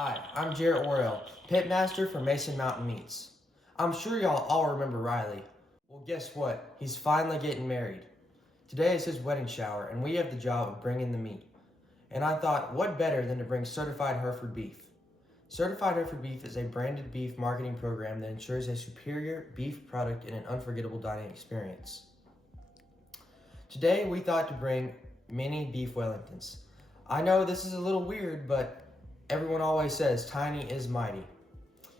Hi, I'm Jarrett Worrell, pitmaster for Mason Mountain Meats. I'm sure y'all all remember Riley. Well, guess what? He's finally getting married. Today is his wedding shower, and we have the job of bringing the meat. And I thought, what better than to bring certified Hereford beef? Certified Hereford beef is a branded beef marketing program that ensures a superior beef product and an unforgettable dining experience. Today, we thought to bring mini beef Wellingtons. I know this is a little weird, but everyone always says tiny is mighty.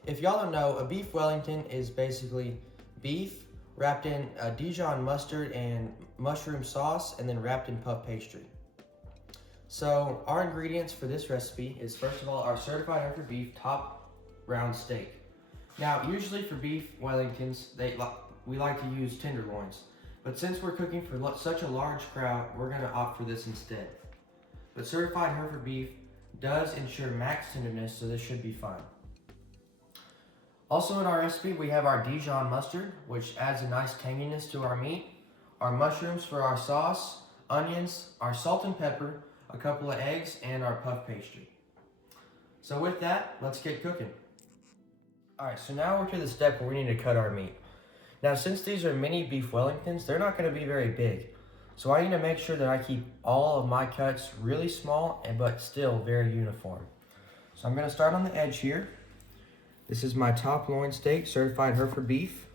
If y'all don't know, a beef Wellington is basically beef wrapped in a Dijon mustard and mushroom sauce and then wrapped in puff pastry. So our ingredients for this recipe is, first of all, our certified Hereford beef top round steak. Now, usually for beef Wellingtons, we like to use tenderloins, but since we're cooking for such a large crowd, we're going to opt for this instead. But certified Hereford beef does ensure max tenderness, so this should be fine. Also in our recipe, we have our Dijon mustard, which adds a nice tanginess to our meat, our mushrooms for our sauce, onions, our salt and pepper, a couple of eggs, and our puff pastry. So with that, let's get cooking. Alright, so now we're to the step where we need to cut our meat. Now, since these are mini beef Wellingtons, they're not going to be very big. So I need to make sure that I keep all of my cuts really small, but still very uniform. So I'm going to start on the edge here. This is my top loin steak, certified Hereford beef.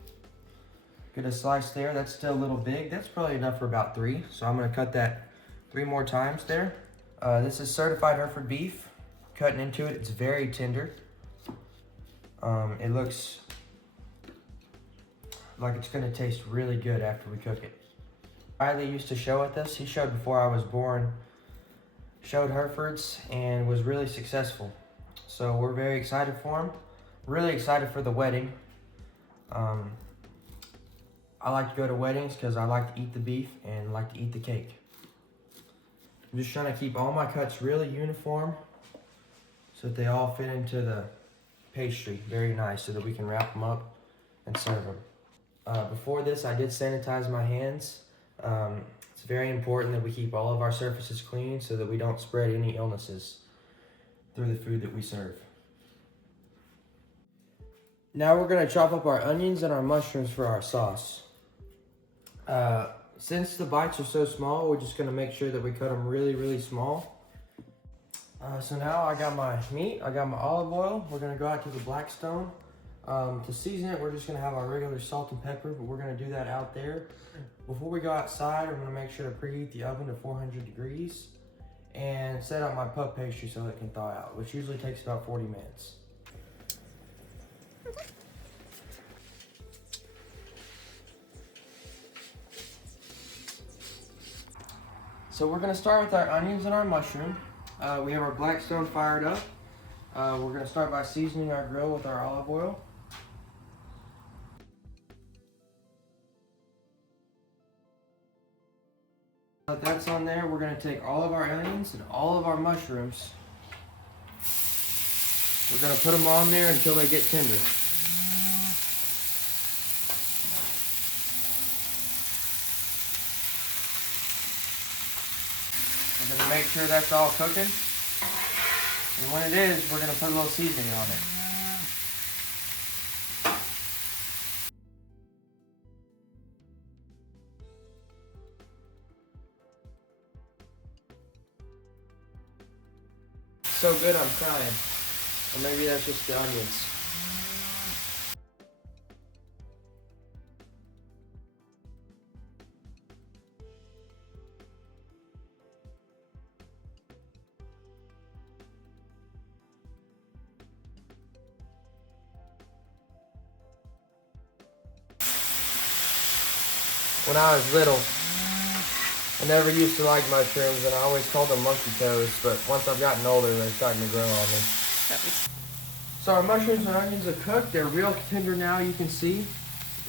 Get a slice there. That's still a little big. That's probably enough for about 3. So I'm going to cut that 3 more times there. This is certified Hereford beef. Cutting into it, it's very tender. It looks like it's going to taste really good after we cook it. Riley used to show at this. He showed before I was born, showed Herefords, and was really successful. So we're very excited for him. Really excited for the wedding. I like to go to weddings because I like to eat the beef and like to eat the cake. I'm just trying to keep all my cuts really uniform so that they all fit into the pastry very nice so that we can wrap them up and serve them. Before this, I did sanitize my hands. It's very important that we keep all of our surfaces clean so that we don't spread any illnesses through the food that we serve. Now we're going to chop up our onions and our mushrooms for our sauce. Since the bites are so small, we're just going to make sure that we cut them really, really small. So now I got my meat, I got my olive oil. We're going to go out to the Blackstone. To season it, we're just going to have our regular salt and pepper, but we're going to do that out there. Before we go outside, I'm going to make sure to preheat the oven to 400 degrees and set up my puff pastry so it can thaw out, which usually takes about 40 minutes. So we're going to start with our onions and our mushroom. We have our Blackstone fired up. We're going to start by seasoning our grill with our olive oil. Now that that's on there, we're going to take all of our onions and all of our mushrooms. We're going to put them on there until they get tender. We're going to make sure that's all cooking. And when it is, we're going to put a little seasoning on it. So good I'm crying. Or maybe that's just the onions. When I was little, I never used to like mushrooms, and I always called them monkey toes, but once I've gotten older, they're starting to grow on me. So our mushrooms and onions are cooked. They're real tender now, you can see.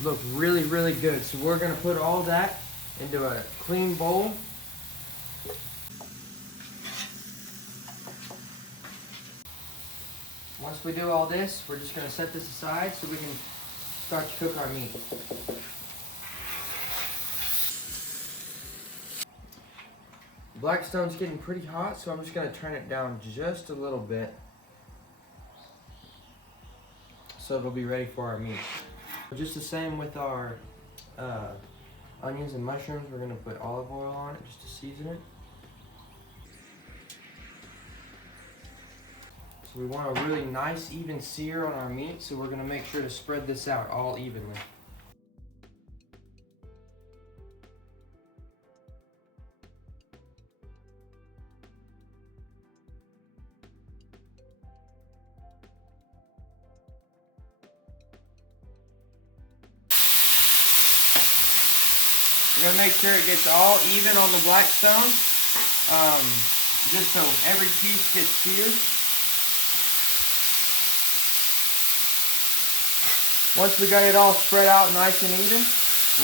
Look really, really good. So we're gonna put all that into a clean bowl. Once we do all this, we're just gonna set this aside so we can start to cook our meat. Blackstone's getting pretty hot, so I'm just going to turn it down just a little bit. so it'll be ready for our meat. Just the same with our onions and mushrooms. We're gonna put olive oil on it just to season it. So we want a really nice even sear on our meat, so we're gonna make sure to spread this out all evenly. We're gonna make sure it gets all even on the Blackstone, just so every piece gets seared. Once we got it all spread out nice and even,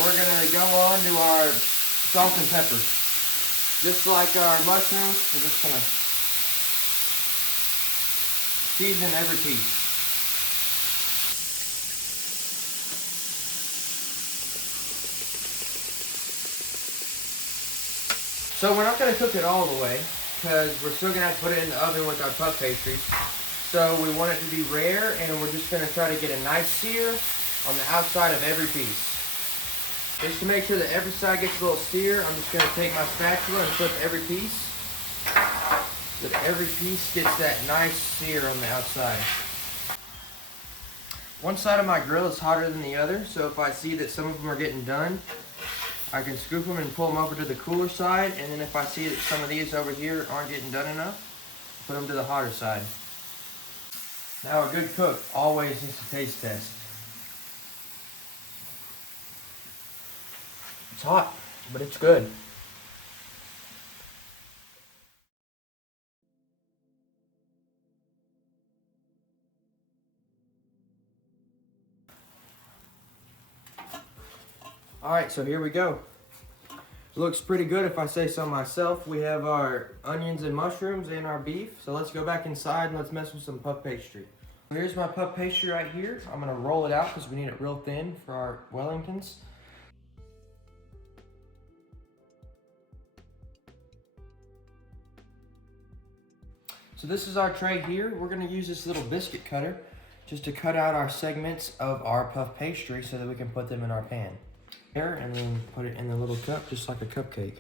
we're gonna go on to our salt and pepper. Just like our mushrooms, we're just gonna season every piece. So we're not gonna cook it all the way, because we're still gonna have to put it in the oven with our puff pastries. So we want it to be rare, and we're just gonna try to get a nice sear on the outside of every piece. Just to make sure that every side gets a little sear, I'm just gonna take my spatula and flip every piece, so that every piece gets that nice sear on the outside. One side of my grill is hotter than the other, so if I see that some of them are getting done, I can scoop them and pull them over to the cooler side, and then if I see that some of these over here aren't getting done enough, put them to the hotter side. Now a good cook always needs to taste test. It's hot, but it's good. Alright, so here we go. It looks pretty good if I say so myself. We have our onions and mushrooms and our beef. So let's go back inside and let's mess with some puff pastry. Here's my puff pastry right here. I'm gonna roll it out because we need it real thin for our Wellingtons. So this is our tray here. We're gonna use this little biscuit cutter just to cut out our segments of our puff pastry so that we can put them in our pan. There, and then put it in the little cup just like a cupcake.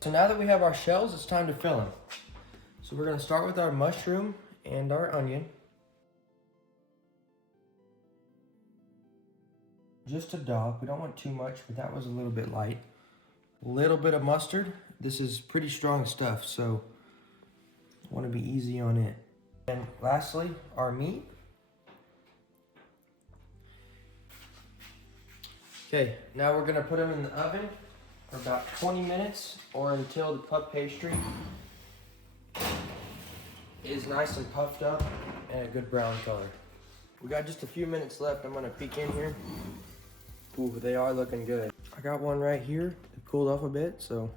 So now that we have our shells, it's time to fill them. So we're gonna start with our mushroom and our onion. Just a daub, we don't want too much, but that was a little bit light. A little bit of mustard. This is pretty strong stuff, so I want to be easy on it. And lastly, our meat. Okay, now we're gonna put them in the oven for about 20 minutes or until the puff pastry is nice and puffed up and a good brown color. We got just a few minutes left. I'm gonna peek in here. Ooh, they are looking good. I got one right here. It cooled off a bit, so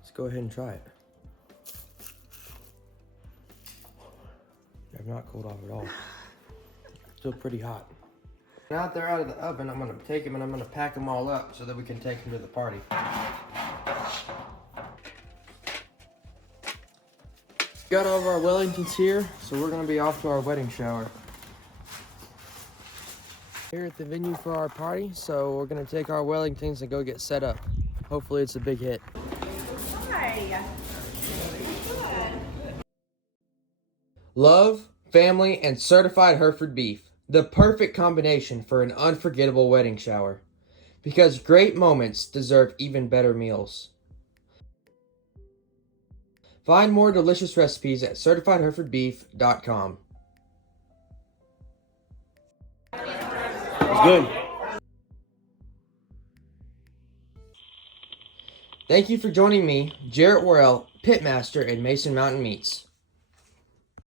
let's go ahead and try it. They've not cooled off at all. Still pretty hot. Now that they're out of the oven, I'm gonna take them and I'm gonna pack them all up so that we can take them to the party. Got all of our Wellingtons here, so we're gonna be off to our wedding shower. Here at the venue for our party, so we're gonna take our Wellingtons and go get set up. Hopefully it's a big hit. Hi. Good. Love, family, and certified Hereford beef. The perfect combination for an unforgettable wedding shower. Because great moments deserve even better meals. Find more delicious recipes at certifiedherefordbeef.com. It's good. Thank you for joining me, Jarrett Worrell, Pitmaster at Mason Mountain Meats.